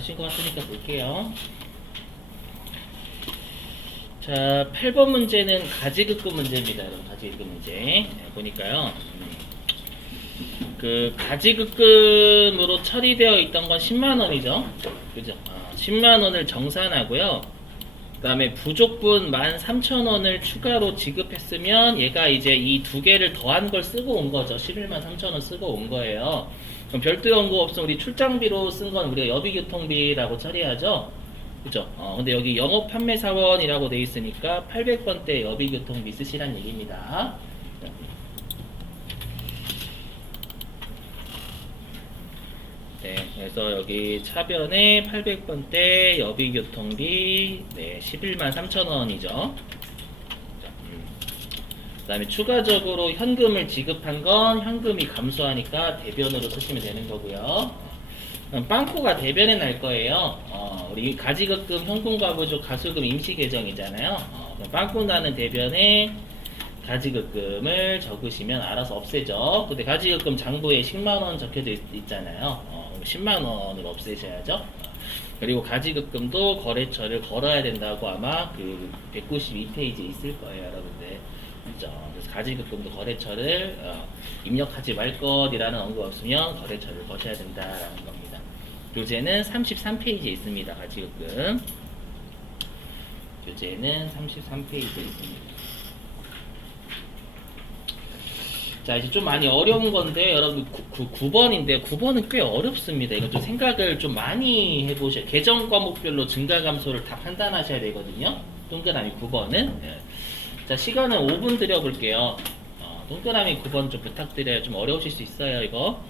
하신 것 같으니까 볼게요. 자, 8번 문제는 가지급금 문제입니다. 여러분, 가지급금 문제. 네, 보니까요. 그 가지급금으로 처리되어 있던 건 10만 원이죠. 그죠? 10만 원을 정산하고요. 그 다음에 부족분 13,000원을 추가로 지급했으면 얘가 이제 이 두 개를 더한 걸 쓰고 온 거죠. 11만 3천원 쓰고 온 거예요. 그럼 별도 연구 없으면 우리 출장비로 쓴 건 우리가 여비교통비라고 처리하죠. 그죠? 근데 여기 영업 판매사원이라고 돼 있으니까 800번대 여비교통비 쓰시란 얘기입니다. 네, 그래서 여기 차변에 800번대 여비교통비, 네, 11만 3천원이죠. 그 다음에 추가적으로 현금을 지급한 건 현금이 감소하니까 대변으로 쓰시면 되는 거고요. 빵꾸가 대변에 날 거예요. 우리 가지급금, 현금과부족, 가수금 임시 계정이잖아요. 그럼 빵꾸 나는 대변에 가지급금을 적으시면 알아서 없애죠. 근데 가지급금 장부에 10만원 적혀져 있잖아요. 10만원을 없애셔야죠. 그리고 가지급금도 거래처를 걸어야 된다고 아마 그 192페이지에 있을 거예요, 여러분들. 그죠? 그래서 가지급금도 거래처를 입력하지 말 것이라는 언급 없으면 거래처를 거셔야 된다라는 겁니다. 교재는 33페이지에 있습니다. 가지급금. 교재는 33페이지에 있습니다. 자, 이제 좀 많이 어려운 건데, 여러분, 9번인데, 9번은 꽤 어렵습니다. 이거 좀 생각을 좀 많이 해보셔야, 계정 과목별로 증가 감소를 다 판단하셔야 되거든요. 동그라미 9번은. 자, 시간은 5분 드려볼게요. 동그라미 9번 좀 부탁드려요. 좀 어려우실 수 있어요, 이거.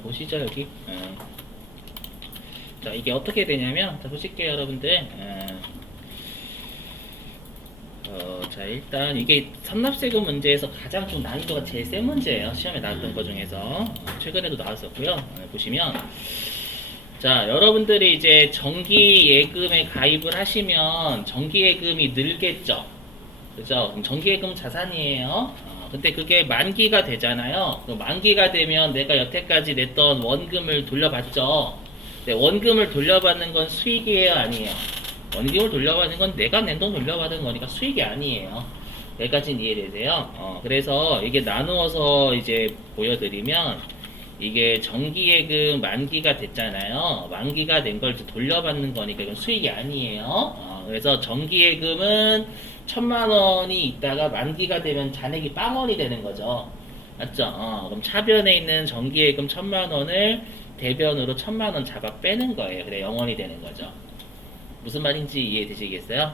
보시죠 여기. 자 이게 어떻게 되냐면 자 보실게요 여러분들. 자 일단 이게 선납세금 문제에서 가장 좀 난이도가 제일 센 문제예요. 시험에 나왔던 것 중에서 최근에도 나왔었고요. 보시면 자 여러분들이 이제 정기예금에 가입을 하시면 정기예금이 늘겠죠. 그죠? 그럼 정기예금 자산이에요. 근데 그게 만기가 되잖아요. 만기가 되면 내가 여태까지 냈던 원금을 돌려받죠. 근데 원금을 돌려받는 건 수익이에요, 아니에요? 원금을 돌려받는 건 내가 낸 돈 돌려받은 거니까 수익이 아니에요. 여기까지는 이해되세요? 그래서 이게 나누어서 이제 보여드리면 이게 정기예금 만기가 됐잖아요. 만기가 된 걸 돌려받는 거니까 이건 수익이 아니에요. 그래서 정기예금은 1,000만 원이 있다가 만기가 되면 잔액이 0원이 되는 거죠. 맞죠? 그럼 차변에 있는 정기예금 1,000만 원을 대변으로 1,000만 원 잡아 빼는 거예요. 그래 0원이 되는 거죠. 무슨 말인지 이해되시겠어요?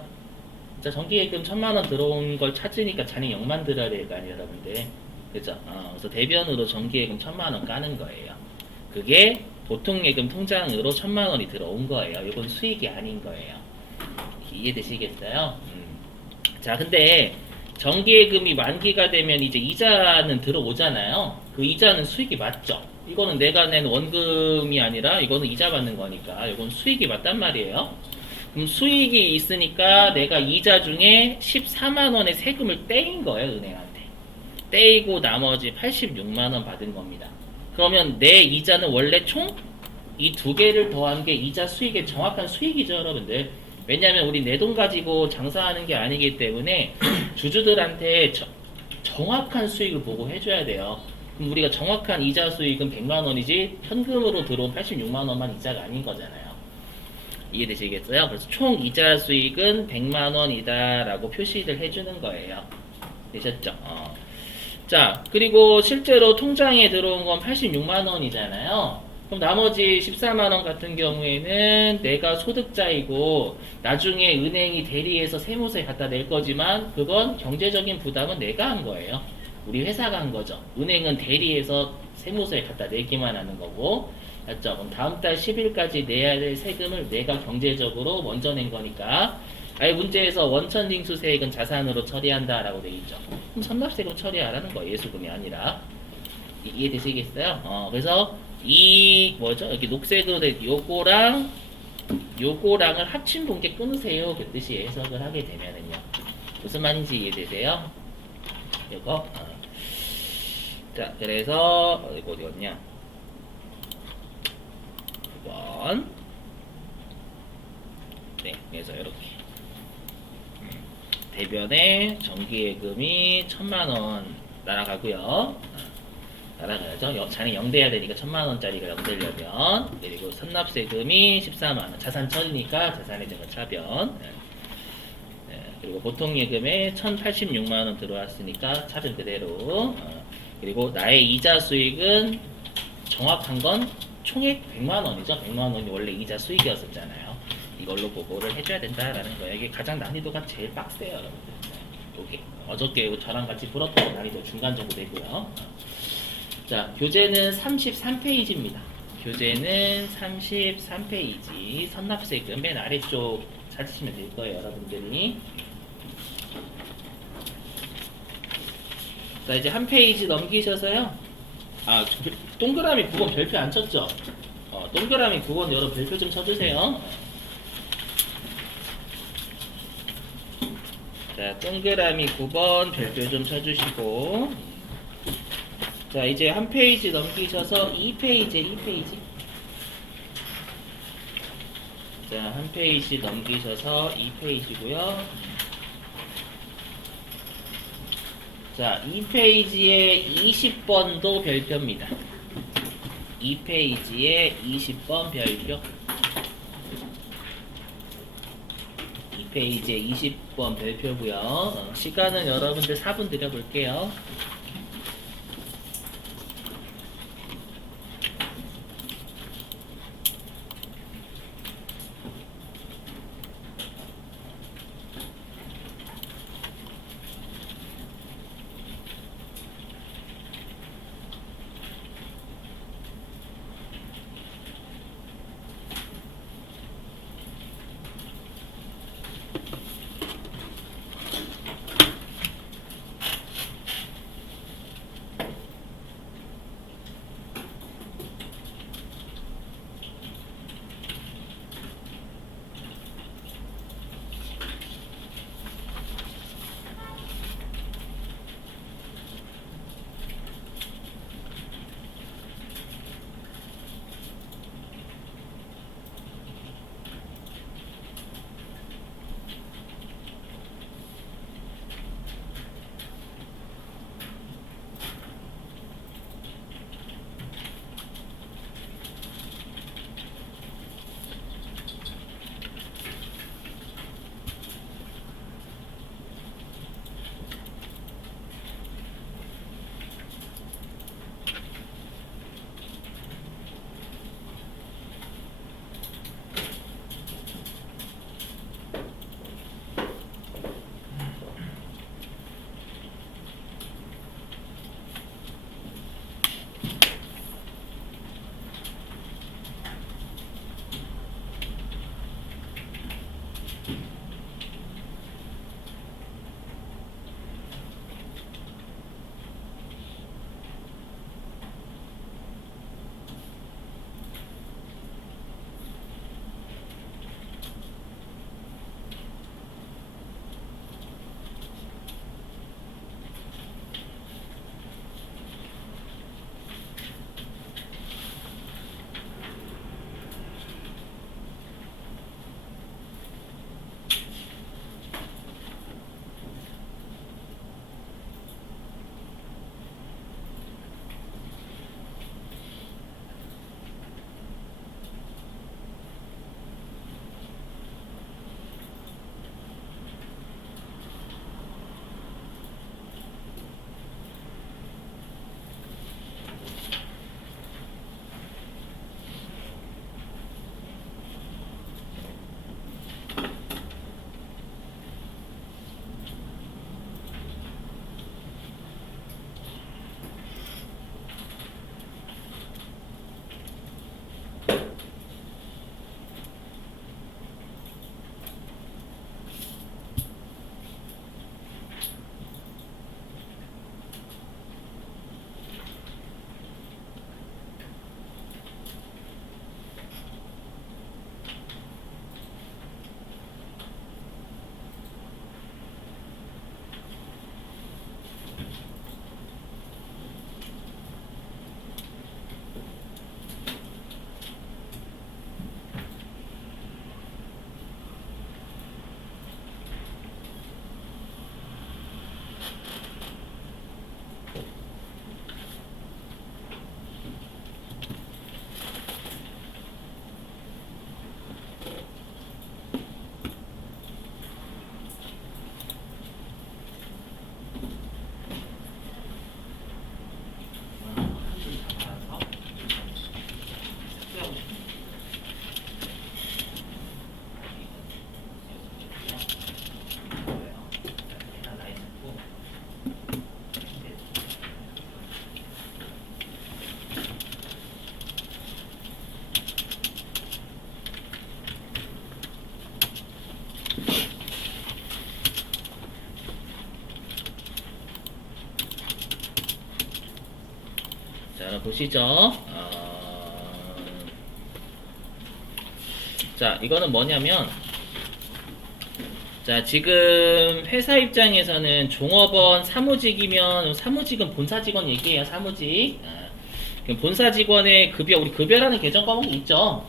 자, 정기예금 1,000만 원 들어온 걸 찾으니까 잔액 0만 들어야 될 거 아니에요, 여러분들. 그죠? 그래서 대변으로 정기예금 1,000만 원 까는 거예요. 그게 보통예금 통장으로 1,000만 원이 들어온 거예요. 이건 수익이 아닌 거예요. 이해되시겠어요? 자, 근데 정기예금이 만기가 되면 이제 이자는 들어오잖아요. 그 이자는 수익이 맞죠? 이거는 내가 낸 원금이 아니라 이거는 이자 받는 거니까 이건 수익이 맞단 말이에요. 그럼 수익이 있으니까 내가 이자 중에 14만 원의 세금을 떼인 거예요, 은행한테. 떼이고 나머지 86만 원 받은 겁니다. 그러면 내 이자는 원래 총 이 두 개를 더한 게 이자 수익의 정확한 수익이죠, 여러분들. 왜냐하면 우리 내 돈 가지고 장사하는 게 아니기 때문에 주주들한테 정확한 수익을 보고 해줘야 돼요. 그럼 우리가 정확한 이자 수익은 100만 원이지 현금으로 들어온 86만 원만 이자가 아닌 거잖아요. 이해되시겠어요? 그래서 총 이자 수익은 100만 원이다 라고 표시를 해주는 거예요. 되셨죠? 자, 그리고 실제로 통장에 들어온 건 86만 원이잖아요. 그럼 나머지 14만 원 같은 경우에는 내가 소득자이고 나중에 은행이 대리해서 세무서에 갖다 낼 거지만 그건 경제적인 부담은 내가 한 거예요. 우리 회사가 한 거죠. 은행은 대리해서 세무서에 갖다 내기만 하는 거고, 맞죠? 그럼 다음 달 10일까지 내야 될 세금을 내가 경제적으로 먼저 낸 거니까 아예 문제에서 원천징수세액은 자산으로 처리한다라고 돼 있죠. 그럼 선납세금 처리하라는 거예요. 예수금이 아니라. 이해되시겠어요? 그래서 이 뭐죠? 여기 녹색으로 된 요거랑을 합친 분께 끊으세요. 그 뜻이 해석을 하게 되면은요. 무슨 말인지 이해되세요? 이거. 자, 그래서 이거 어디였냐? 9번. 네, 그래서 이렇게 대변에 정기예금이 1,000만 원 날아가고요. 날아가야죠. 잔액 0 돼야 되니까 1,000만 원짜리가 0 되려면. 그리고 선납세금이 14만 원. 자산 처리니까 자산의 증가 차변. 그리고 보통예금에 1,086만 원 들어왔으니까 차변 그대로. 그리고 나의 이자 수익은 정확한 건 총액 100만 원이죠. 100만 원이 원래 이자 수익이었었잖아요. 이걸로 보고를 해줘야 된다라는 거예요. 이게 가장 난이도가 제일 빡세요, 여러분들. 여기 어저께 저랑 같이 풀었던 난이도 중간 정도 되고요. 자, 교재는 33페이지입니다. 교재는 33페이지. 선납세금 맨 아래쪽 찾으시면 될 거예요, 여러분들이. 자, 이제 한 페이지 넘기셔서요. 동그라미 9번 별표 안 쳤죠? 동그라미 9번 여러분 별표 좀 쳐주세요. 자, 동그라미 9번 별표 좀 쳐주시고. 자, 이제 한 페이지 넘기셔서 2페이지. 자, 한 페이지 넘기셔서 2페이지고요. 자, 2페이지에 20번도 별표입니다. 2페이지에 20번 별표. 2페이지에 20번 별표고요. 시간은 여러분들 4분 드려볼게요. 보시죠. 자, 이거는 뭐냐면, 자, 지금 회사 입장에서는 종업원 사무직이면, 사무직은 본사 직원 얘기해요, 사무직. 그럼 본사 직원의 급여, 우리 급여라는 계정 과목이 있죠.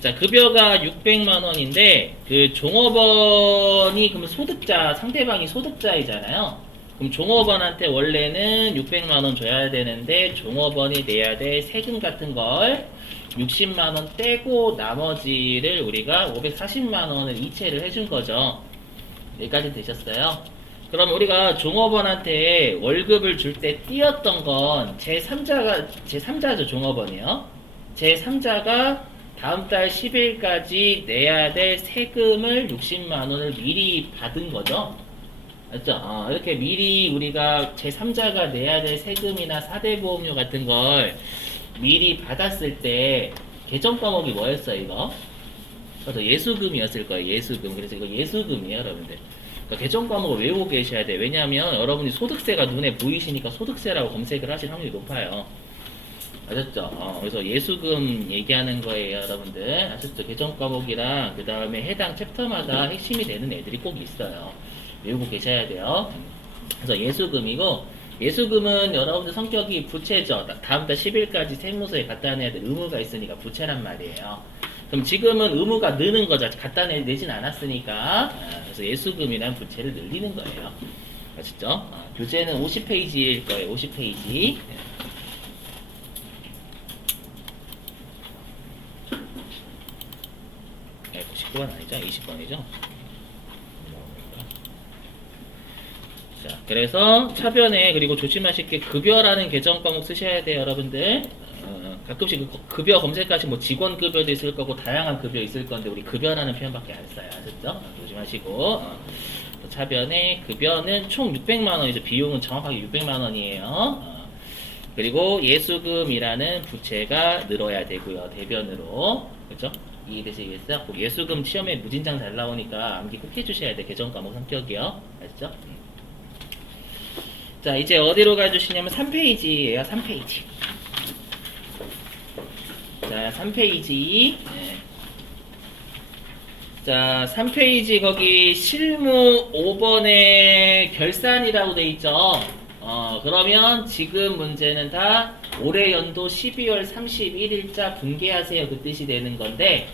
자, 급여가 600만 원인데, 그 종업원이 그러면 소득자, 상대방이 소득자이잖아요. 그럼 종업원한테 원래는 600만 원 줘야 되는데, 종업원이 내야 될 세금 같은 걸 60만 원 떼고 나머지를 우리가 540만 원을 이체를 해준 거죠. 여기까지 되셨어요? 그럼 우리가 종업원한테 월급을 줄 때 띄었던 건 제3자죠, 종업원이요. 제3자가 다음 달 10일까지 내야 될 세금을 60만 원을 미리 받은 거죠. 맞죠? 이렇게 미리 우리가 제3자가 내야 될 세금이나 사대보험료 같은 걸 미리 받았을 때 계정 과목이 뭐였어요, 이거? 그래서 예수금이었을 거예요, 예수금. 그래서 이거 예수금이에요, 여러분들. 그러니까 계정 과목을 외우고 계셔야 돼요. 왜냐하면 여러분이 소득세가 눈에 보이시니까 소득세라고 검색을 하실 확률이 높아요. 아셨죠? 그래서 예수금 얘기하는 거예요, 여러분들. 아셨죠? 계정 과목이랑 그 다음에 해당 챕터마다 핵심이 되는 애들이 꼭 있어요. 외우고 계셔야 돼요. 그래서 예수금이고, 예수금은 여러분들 성격이 부채죠. 다음 달 10일까지 세무서에 갖다 내야 될 의무가 있으니까 부채란 말이에요. 그럼 지금은 의무가 느는 거죠. 갖다 내진 않았으니까. 그래서 예수금이란 부채를 늘리는 거예요. 아시죠? 교재는 50페이지일 거예요. 50페이지. 네, 99번 아니죠? 20번이죠? 자, 그래서 차변에 그리고 조심하실 게 급여라는 계정 과목 쓰셔야 돼요, 여러분들. 가끔씩 급여 검색하시면 뭐 직원 급여도 있을 거고 다양한 급여 있을 건데 우리 급여라는 표현밖에 안 써요, 아셨죠? 조심하시고. 차변에 급여는 총 600만 원이죠. 비용은 정확하게 600만 원이에요. 그리고 예수금이라는 부채가 늘어야 되고요, 대변으로. 그렇죠? 이해되시겠어요? 예수금 시험에 무진장 잘 나오니까 암기 꼭 해주셔야 돼, 계정 과목 성격이요. 아시죠? 자, 이제 어디로 가주시냐면 3페이지예요. 3페이지. 자, 3페이지. 네. 자, 3페이지 거기 실무 5번에 결산이라고 돼 있죠. 그러면 지금 문제는 다 올해 연도 12월 31일자 분계하세요, 그 뜻이 되는 건데,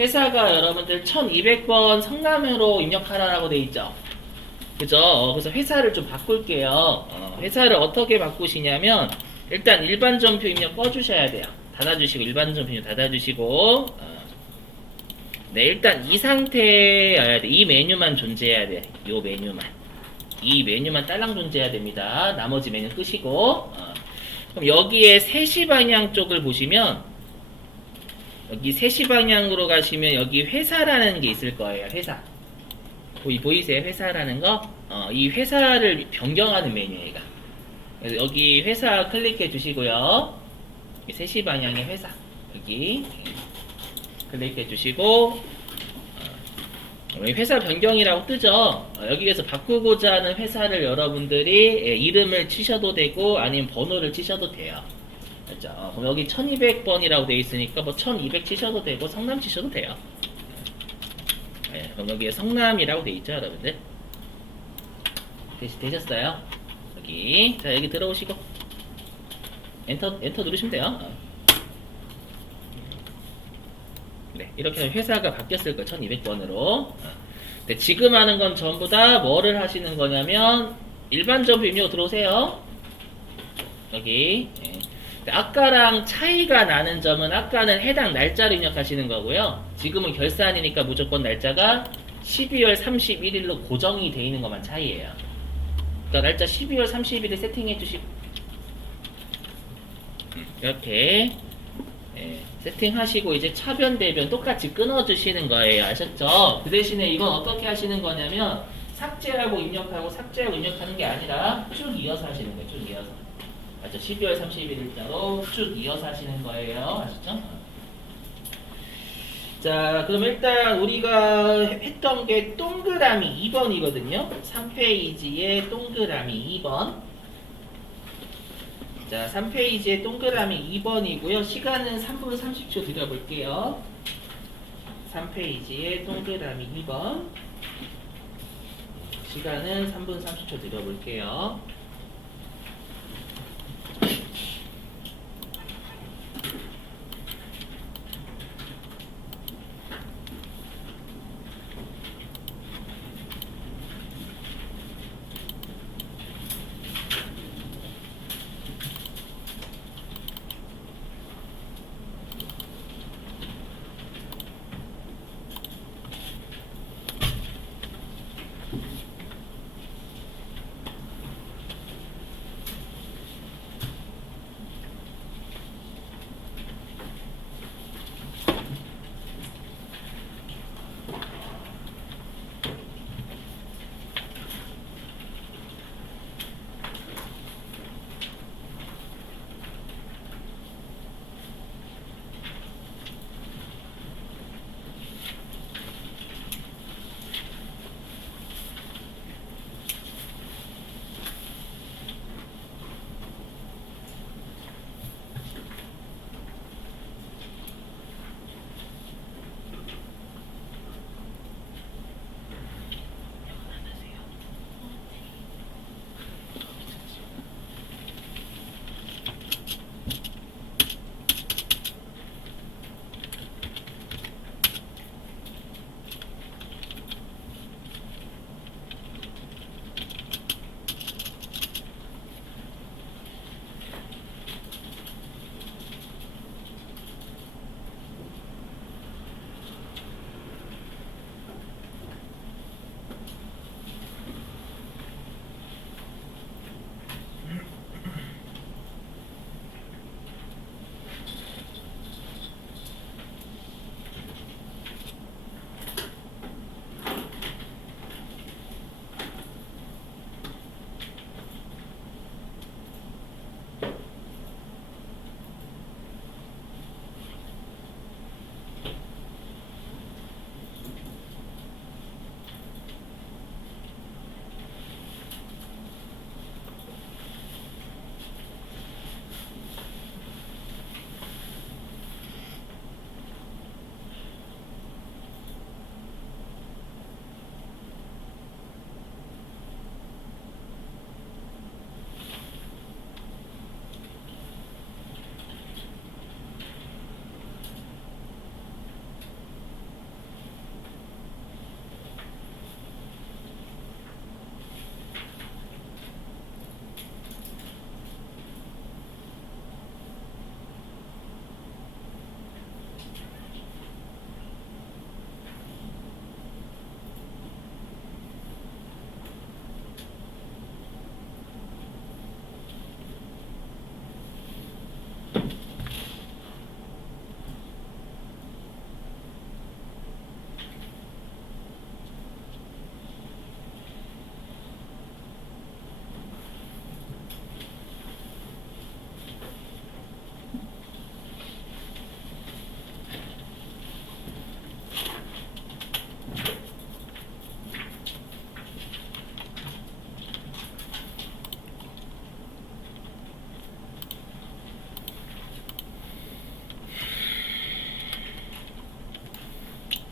회사가 여러분들 1200번 성남으로 입력하라라고 돼 있죠. 그죠? 그래서 회사를 좀 바꿀게요. 회사를 어떻게 바꾸시냐면, 일단 일반 전표 입력 꺼주셔야 돼요. 닫아주시고, 일반 전표 입력 닫아주시고, 네, 일단 이 상태여야 돼. 이 메뉴만 존재해야 돼. 요 메뉴만. 이 메뉴만 딸랑 존재해야 됩니다. 나머지 메뉴 끄시고, 그럼 여기에 3시 방향 쪽을 보시면, 여기 3시 방향으로 가시면 여기 회사라는 게 있을 거예요. 회사. 보이세요? 회사라는 거? 이 회사를 변경하는 메뉴예요. 그래서 여기 회사 클릭해 주시고요. 3시 방향의 회사. 여기 클릭해 주시고, 여기 회사 변경이라고 뜨죠? 여기에서 바꾸고자 하는 회사를 여러분들이 이름을 치셔도 되고, 아니면 번호를 치셔도 돼요. 그렇죠? 그럼 여기 1200번이라고 되어 있으니까 뭐 1200 치셔도 되고, 성남 치셔도 돼요. 네, 그럼 여기에 성남이라고 돼 있죠, 여러분들? 되셨어요? 여기. 자, 여기 들어오시고. 엔터 누르시면 돼요. 네, 이렇게 회사가 바뀌었을 거예요, 1200번으로. 네, 지금 하는 건 전부 다 뭐를 하시는 거냐면, 일반 점표 입력 들어오세요. 여기. 네. 아까랑 차이가 나는 점은 아까는 해당 날짜를 입력하시는 거고요. 지금은 결산이니까 무조건 날짜가 12월 31일로 고정이 돼 있는 것만 차이예요. 그러니까 날짜 12월 31일 세팅해 주시고, 이렇게 세팅하시고 이제 차변 대변 똑같이 끊어 주시는 거예요. 아셨죠? 그 대신에 이건 어떻게 하시는 거냐면, 삭제하고 입력하고 삭제하고 입력하는 게 아니라 쭉 이어서 하시는 거예요. 쭉 이어서. 맞죠? 12월 31일자로 쭉 이어서 하시는 거예요. 아시죠? 자, 그럼 일단 우리가 했던 게 동그라미 2번이거든요. 3페이지에 동그라미 2번. 자, 3페이지에 동그라미 2번이고요. 시간은 3분 30초 드려볼게요. 3페이지에 동그라미 2번. 시간은 3분 30초 드려볼게요.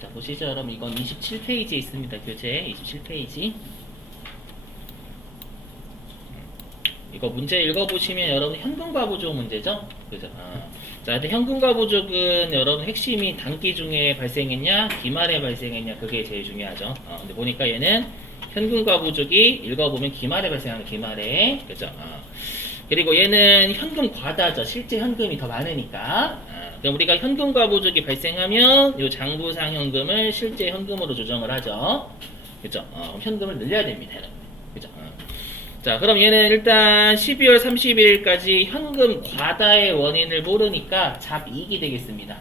자, 보시죠. 여러분, 이건 27페이지에 있습니다. 교재 27페이지. 이거 문제 읽어보시면 여러분 현금과 부족 문제죠? 그죠? 자, 근데 현금과 부족은 여러분 핵심이 단기 중에 발생했냐, 기말에 발생했냐, 그게 제일 중요하죠. 근데 보니까 얘는 현금과 부족이 읽어보면 기말에 발생하는 기말에, 그죠? 그리고 얘는 현금 과다죠. 실제 현금이 더 많으니까. 그럼 우리가 현금과 부족이 발생하면 요 장부상 현금을 실제 현금으로 조정을 하죠. 그죠? 현금을 늘려야 됩니다, 여러분. 그죠? 자, 그럼 얘는 일단 12월 31일까지 현금 과다의 원인을 모르니까 잡이익이 되겠습니다.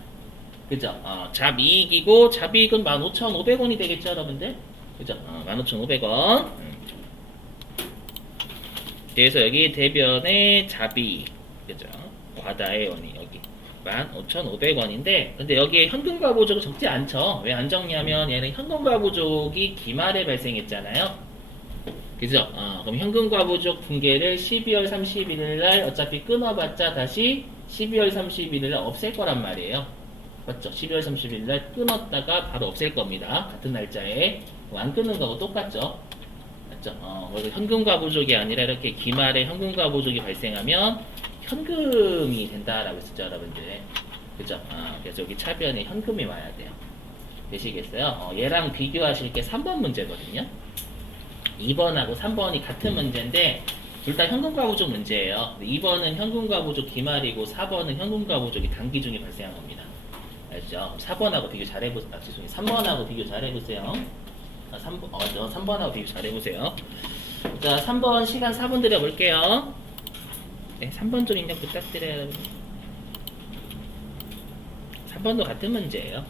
그죠? 잡이익이고, 잡이익은 15,500원이 되겠죠, 여러분들? 그죠? 15,500원. 그래서 여기 대변의 잡이익. 그죠? 과다의 원인, 여기. 15,500원인데, 근데 여기에 현금과 부족은 적지 않죠? 왜 안 적냐면 얘는 현금과 부족이 기말에 발생했잖아요. 그죠? 그럼 현금과부족 분계를 12월 31일 날 어차피 끊어봤자 다시 12월 31일 날 없앨 거란 말이에요. 맞죠? 12월 31일 날 끊었다가 바로 없앨 겁니다. 같은 날짜에. 안 끊는 거하고 똑같죠? 맞죠? 그래서 현금과부족이 아니라 이렇게 기말에 현금과부족이 발생하면 현금이 된다라고 했었죠, 여러분들. 그죠? 그래서 여기 차변에 현금이 와야 돼요. 되시겠어요? 얘랑 비교하실 게 3번 문제거든요. 2번하고 3번이 같은 문제인데 둘 다 현금과 부족 문제예요. 2번은 현금과 부족 기말이고 4번은 현금과 부족이 단기 중에 발생한 겁니다. 알죠? 4번하고 비교 잘해보세요. 죄송해요. 3번하고 비교 잘해보세요. 3번하고 비교 잘해보세요. 자, 3번 시간 4분 드려볼게요. 네, 3번 좀 입력 부탁드려요. 3번도 같은 문제예요.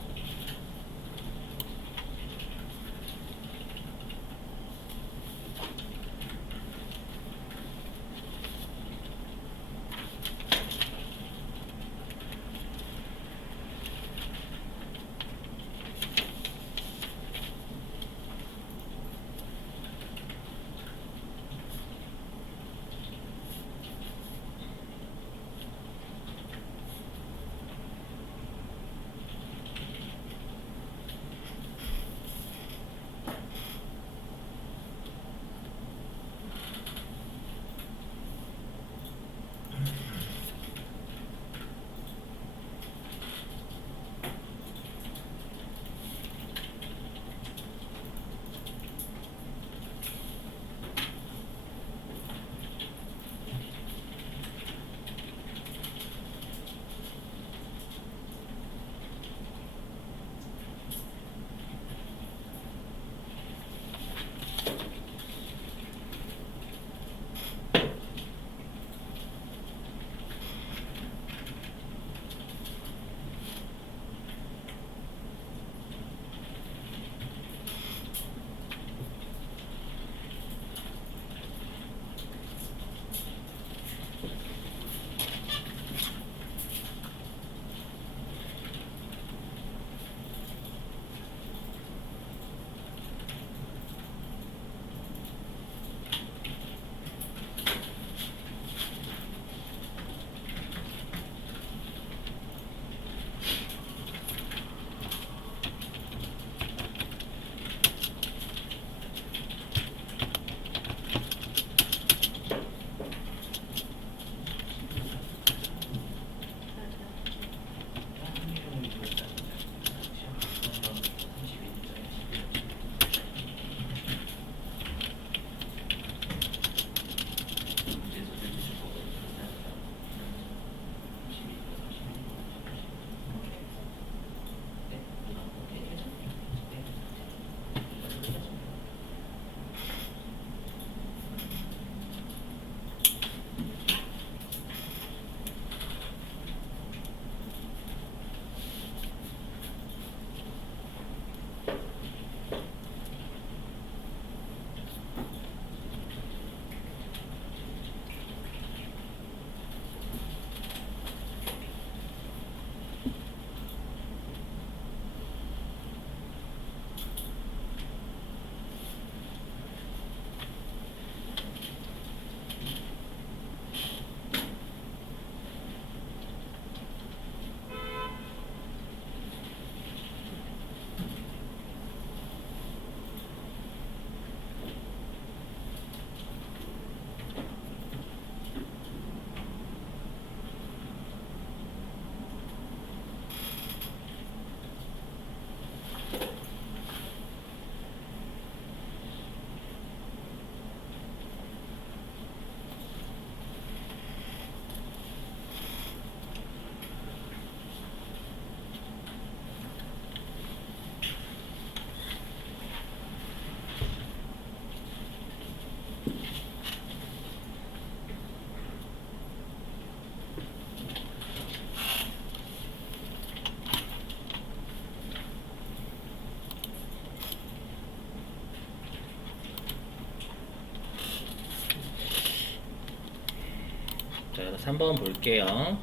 자, 3번 볼게요.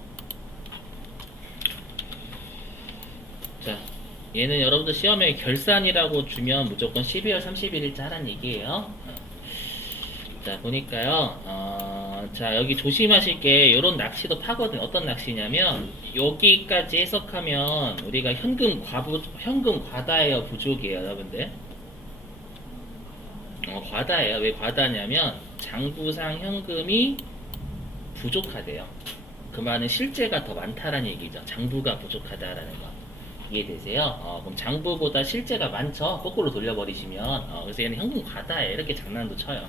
자, 얘는 여러분들 시험에 결산이라고 주면 무조건 12월 31일자 하란 얘기예요. 자, 보니까요, 자, 여기 조심하실 게, 요런 낚시도 파거든요. 어떤 낚시냐면, 여기까지 해석하면, 우리가 현금 과다예요, 부족이에요, 여러분들? 과다예요. 왜 과다냐면, 장부상 현금이 부족하대요. 그 말은 실제가 더 많다라는 얘기죠. 장부가 부족하다라는 거. 이해되세요? 그럼 장부보다 실제가 많죠? 거꾸로 돌려버리시면. 그래서 얘는 현금 과다해. 이렇게 장난도 쳐요.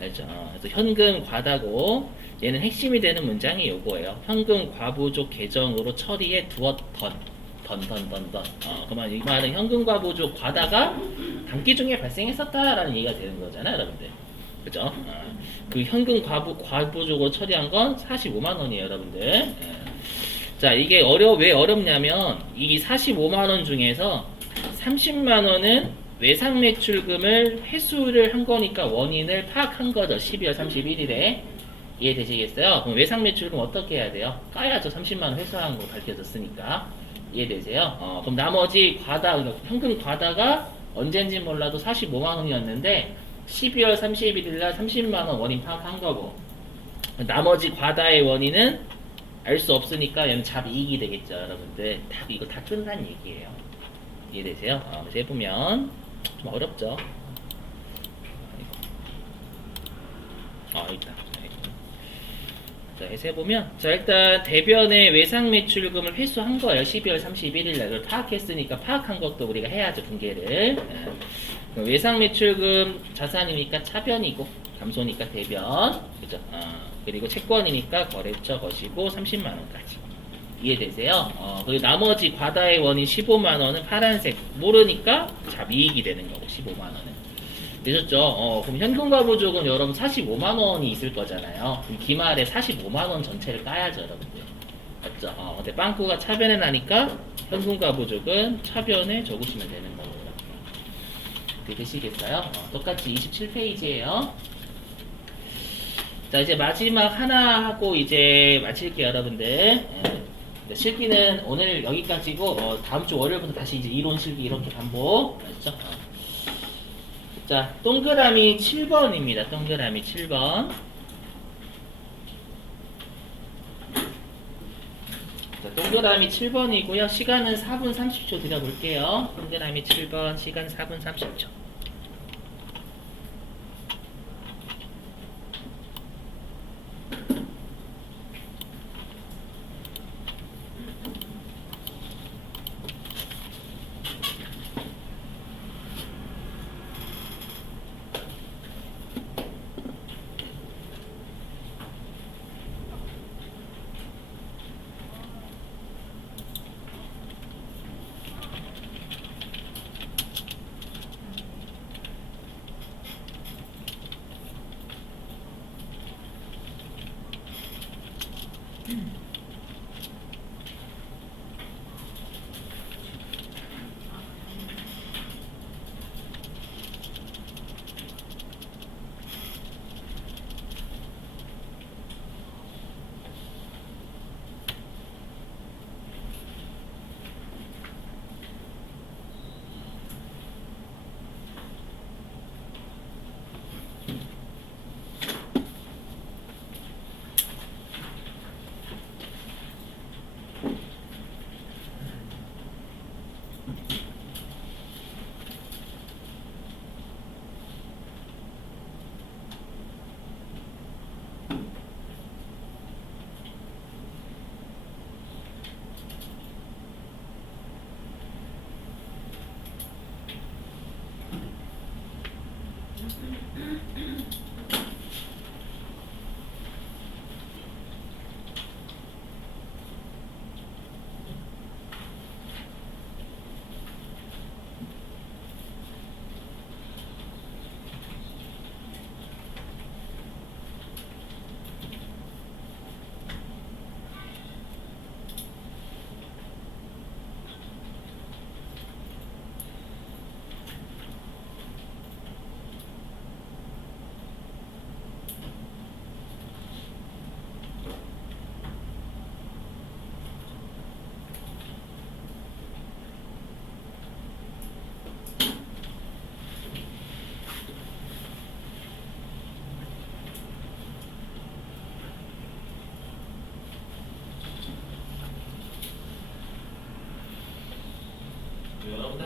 알죠? 그래서 현금 과다고 얘는 핵심이 되는 문장이 요거예요. 현금 과부족 계정으로 처리해 두었던 그러면 이 말은 현금 과부족 과다가 단기 중에 발생했었다라는 얘기가 되는 거잖아요, 여러분들. 그죠? 그 현금 과부족으로 처리한 건 45만 원이에요, 여러분들. 자, 이게 왜 어렵냐면 이 45만 원 중에서 30만 원은 외상 매출금을 회수를 한 거니까 원인을 파악한 거죠. 12월 31일에. 이해되시겠어요? 그럼 외상 매출금 어떻게 해야 돼요? 까야죠. 30만 원 회수한 거 밝혀졌으니까. 이해되세요? 그럼 나머지 현금 과다가 언젠지 몰라도 45만 원이었는데 12월 31일 날 30만 원 원인 파악한 거고, 나머지 과다의 원인은 알 수 없으니까 얘는 잡이익이 되겠죠, 여러분들. 이거 다 끝난 얘기예요. 이해되세요? 그래서 해보면 좀 어렵죠. 있다. 자, 해서 해보면, 자, 일단 대변의 외상 매출금을 회수한 거예요. 12월 31일 날. 그걸 파악했으니까 파악한 것도 우리가 해야죠, 분계를. 외상 매출금 자산이니까 차변이고, 감소니까 대변. 그죠? 그리고 채권이니까 거래처 것이고 30만 원까지. 이해되세요? 그리고 나머지 과다의 원인 15만 원은 파란색. 모르니까 잡이익이 되는 거고, 15만 원은. 되셨죠? 그럼 현금과 부족은 여러분 45만 원이 있을 거잖아요. 그럼 기말에 45만 원 전체를 까야죠, 여러분들. 맞죠? 근데 빵꾸가 차변에 나니까 현금과 부족은 차변에 적으시면 되는 거고요. 그렇게 되시겠어요? 똑같이 27페이지예요. 자, 이제 마지막 하나 하고 이제 마칠게요, 여러분들. 실기는 오늘 여기까지고, 다음 주 월요일부터 다시 이제 이론 실기 이렇게 반복. 알았죠? 자, 동그라미 7번입니다. 동그라미 7번. 자, 동그라미 7번이고요. 시간은 4분 30초 드려볼게요. 동그라미 7번 시간 4분 30초.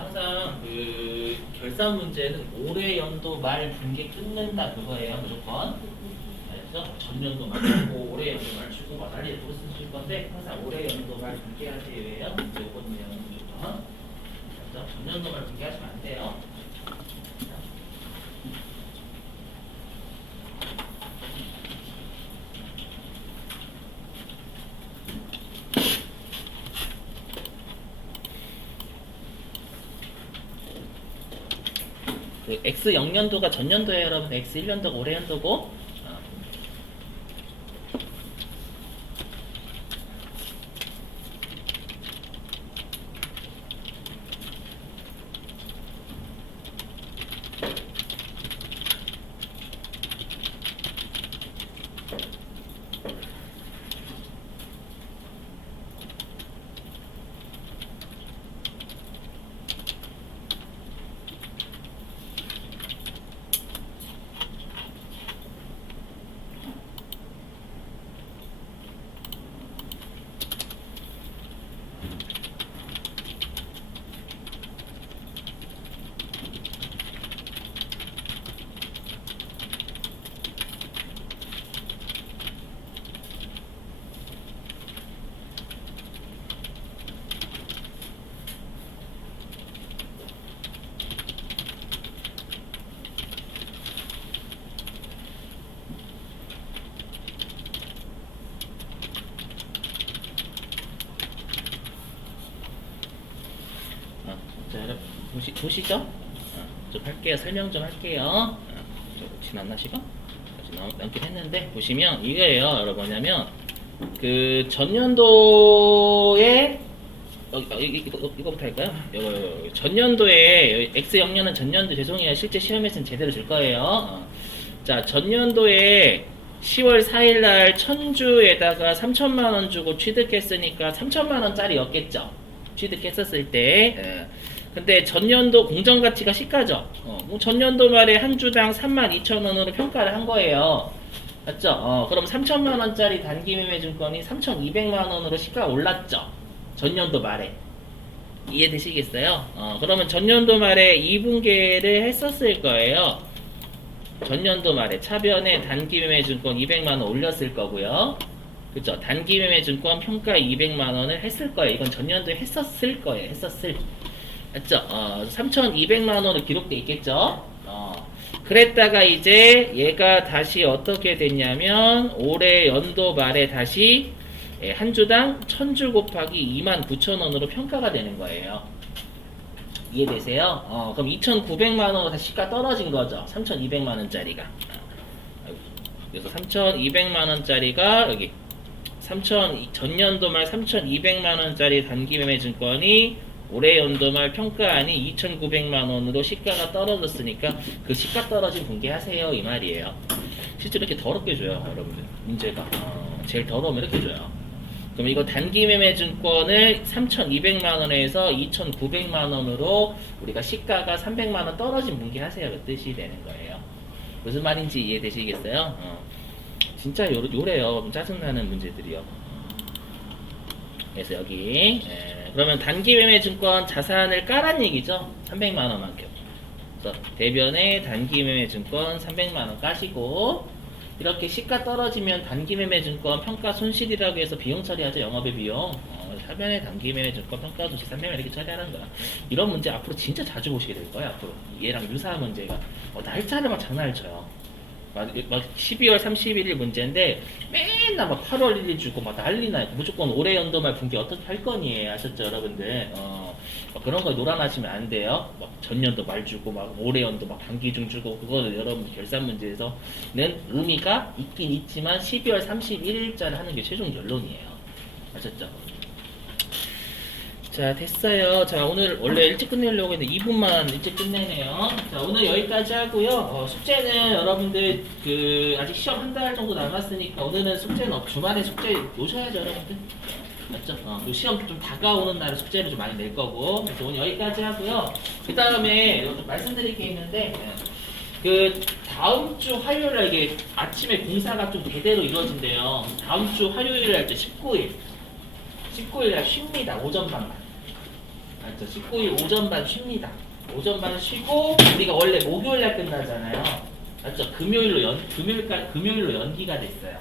항상 그 결산 문제는 올해 연도 말 분기 끝낸다 그거예요 무조건. 알죠? 전년도 말 주고 올해 연도 말 주고 막 난리 또 쓰실 건데 항상 올해 연도 말 분기하세요예요. 요거는요 무조건. 알죠? 전년도 말 분기하시면 안 돼요. 그 X 0년도가 전년도예요 여러분. X 1년도가 올해 연도고. 자, 여러분 보시죠? 좀 할게요. 설명 좀 할게요. 지났나 시간? 넘긴 했는데 보시면 이거예요. 여러분 뭐냐면 그 전년도에 이거부터 할까요? 이거 전년도에 X 영년은 전년도 죄송해요. 실제 시험에서는 제대로 줄 거예요. 자, 전년도에 10월 4일 날 천주에다가 3천만 원 주고 취득했으니까 3천만 원짜리였겠죠. 취득했었을 때. 근데 전년도 공정가치가 시가죠. 전년도 말에 한 주당 32,000원으로 평가를 한 거예요. 맞죠? 그럼 3천만 원짜리 단기매매증권이 3,200만 원으로 시가가 올랐죠. 전년도 말에. 이해되시겠어요? 그러면 전년도 말에 2분기를 했었을 거예요. 전년도 말에 차변에 단기매매증권 200만 원 올렸을 거고요. 그죠? 단기매매증권 평가 200만 원을 했을 거예요. 이건 전년도에 했었을 거예요. 맞죠? 3,200만 원으로 기록돼 있겠죠? 그랬다가 이제 얘가 다시 어떻게 됐냐면 올해 연도 말에 다시 한 주당 1,000주 곱하기 29,000원으로 평가가 되는 거예요. 이해되세요? 그럼 2,900만 원으로 다시 시가 떨어진 거죠. 3,200만 원짜리가. 그래서 3,200만 원짜리가 여기 전년도 말 3,200만 원짜리 단기매매 증권이 올해 연도 말 평가안이 2,900만 원으로 시가가 떨어졌으니까 그 시가 떨어진 분기하세요 이 말이에요. 실제로 이렇게 더럽게 줘요 여러분들. 문제가 제일 더러우면 이렇게 줘요. 그럼 이거 단기매매 증권을 3,200만 원에서 2,900만 원으로 우리가 시가가 300만 원 떨어진 분기하세요 그 뜻이 되는 거예요. 무슨 말인지 이해되시겠어요? 진짜 요래요. 좀 짜증나는 문제들이요. 그래서 여기 그러면 단기매매 증권 자산을 까란 얘기죠. 300만 원만큼. 그래서 대변에 단기매매 증권 300만 원 까시고 이렇게 시가 떨어지면 단기매매 증권 평가 손실이라고 해서 비용 처리하죠. 영업의 비용. 차변에 단기매매 증권 평가 손실 300만 원 이렇게 처리하는 거야. 이런 문제 앞으로 진짜 자주 보시게 될 거예요. 앞으로 얘랑 유사한 문제가 날짜를 막 장난을 쳐요. 막 12월 31일 문제인데 맨날 막 8월 1일 주고 막 난리나요. 무조건 올해 연도 말 분기 어떻게 할 거니 아셨죠 여러분들? 그런 거에 놀아나시면 안 돼요. 막 전년도 말 주고 막 올해 연도 막 반기중 주고 그거는 여러분 결산 문제에서는 의미가 있긴 있지만 12월 31일자를 하는 게 최종 결론이에요. 아셨죠? 자, 됐어요. 자, 오늘 원래 일찍 끝내려고 했는데 2분만 일찍 끝내네요. 자, 오늘 여기까지 하고요. 숙제는 여러분들 아직 시험 한 달 정도 남았으니까 오늘은 숙제는 주말에 숙제 오셔야죠, 여러분들. 맞죠? 그 시험 좀 다가오는 날에 숙제를 좀 많이 낼 거고. 그래서 오늘 여기까지 하고요. 그 다음에 좀 말씀드릴 게 있는데 다음 주 화요일 날 이게 아침에 공사가 좀 제대로 이루어진대요. 다음 주 화요일 날 19일 날 쉽니다. 오전반만. 맞죠? 19일 오전반 쉽니다. 오전반 쉬고 우리가 원래 목요일 날 끝나잖아요. 맞죠? 금요일로 연기가 됐어요.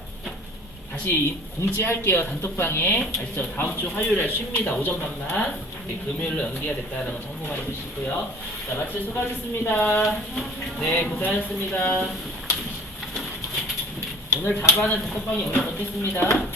다시 공지할게요. 단톡방에. 알죠? 다음 주 화요일 날 쉽니다. 오전반만. 네, 금요일로 연기가 됐다는 거 참고만 해주시고요. 자, 마치 수고하셨습니다. 네, 고생하셨습니다. 오늘 답안은 단톡방에 올려놓겠습니다.